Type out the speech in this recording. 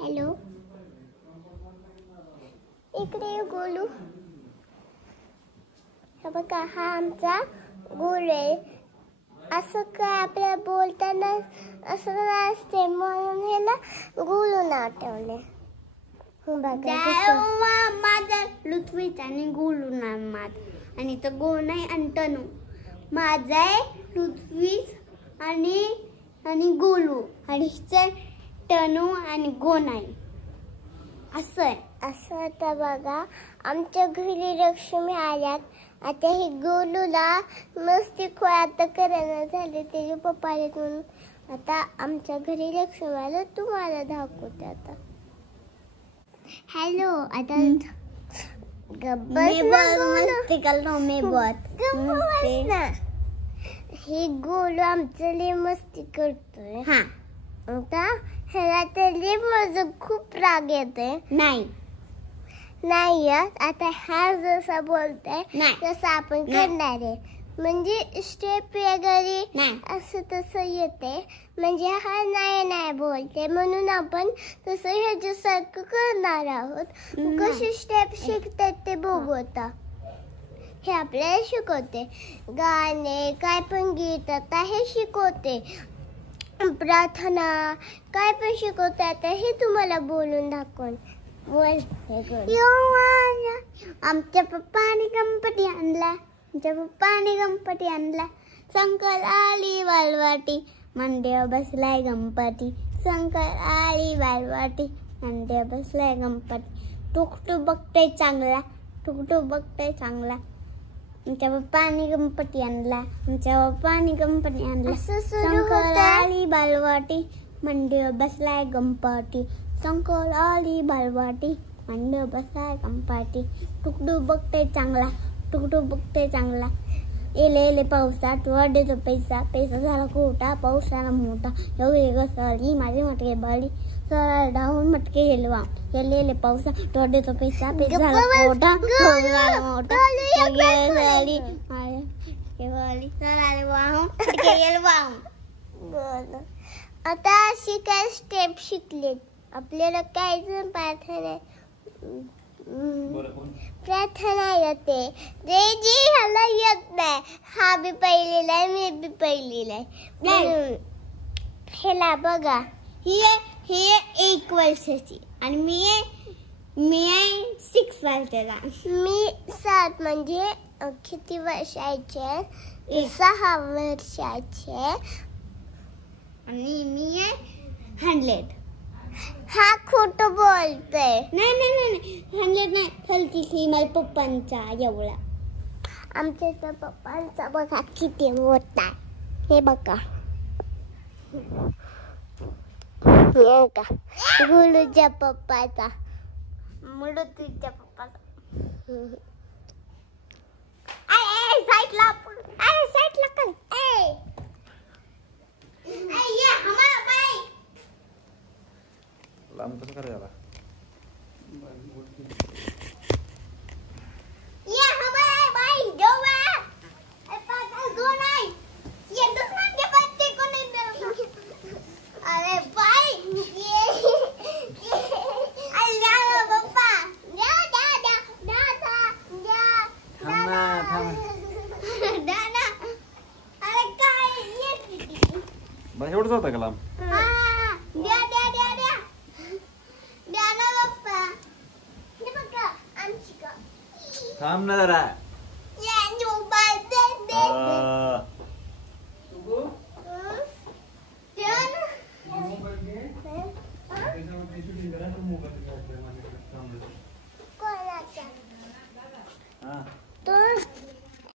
Hello, इकडे गोलू. हा बघा, हा आमचा गोलू आहे. असं काय आपल्याला बोलताना असं असते म्हणून ह्याला गोलू नाव ठेवले. माझा लुथवीच आणि गोलू नाव माझ आणि तर गोण आहे आणि तनू माझा आहे. लुथवीच आणि गोलू आणि तनू आणि गोण आहे. असं आहे. असं आता बघा, आमच्या घरी लक्ष्मी आल्यात. आता हे गोलूला मस्ती आता करायला झाले, त्याचे पप्पा आलेत म्हणून. आता आमच्या घरी लक्ष्मी आलं, तुम्हाला दाखवते आता. हॅलो, आता हे गोलू आमचं लय मस्ती करतोय. हा, आता ह्याला तरी माझं खूप राग येतोय. नाही आता हा जसा बोलतोय तसं आपण करणार आहे. म्हणजे स्टेप वगैरे असं तसं येते. म्हणजे हा नाही बोलते म्हणून आपण तसं ह्याच्यासारखं करणार आहोत. कशी स्टेप शिकतात ते बघू आता. हे आपल्याला शिकवते. गाणे काय पण गीत आता हे शिकवते. प्रार्थना काय पण शिकवते. आता हे तुम्हाला बोलून दाखवून बोल. आमच्या पप्पाने गणपती आणला. शंकर आली बालवाटी, मंदिर बसलाय गणपती. शंकर आली बालवाटी, मंदिर बसलाय गणपती. टुकटुक बघतोय चांगला, आमच्या पप्पाने गणपती आणला. शंकर आली बालवाटी, मंदिर बसलाय गणपती. शंकर आली बालवाटी, मंदिर बसलाय गणपती. टुकडू बघतोय चांगला, एले पावसात वरडेचा पैसा झाला खोटा, पाऊस झाला मोठा. एवढे घसरली माझे मटके बळी, सरळ डाऊन मटके हेलवा. एले पावसात वरडेचा पैसा झाला खोटा, पाऊस झाला मोठा. आता अशी काय स्टेप शिकले. आपल्याला काय जण प्रार्थना येते. जे ह्याला येत नाही. हा बी पहिलेला आहे, मी बी पहिलेला आहे. ह्याला बघा, ही 1 वर्षाची आणि मी आहे 6 वर्षाचा. मी 7 म्हणजे किती वर्षाचे? 6 वर्षाचे. आणि मी आहे 100. हा खोटं बोलतोय. नाही 100 नाही, हलकी माझ्या पप्पांचा एवढा. आमच्या तर पप्पांचा बघा किती मोठा आहे. हे बघा, गुलूच्या पप्पाचा, मुलुतीच्या पप्पाचा. साईडला कर. लांब कसं करायला? बस एवढंच होतं का लांब? थांब ना जरा. कोणाचा?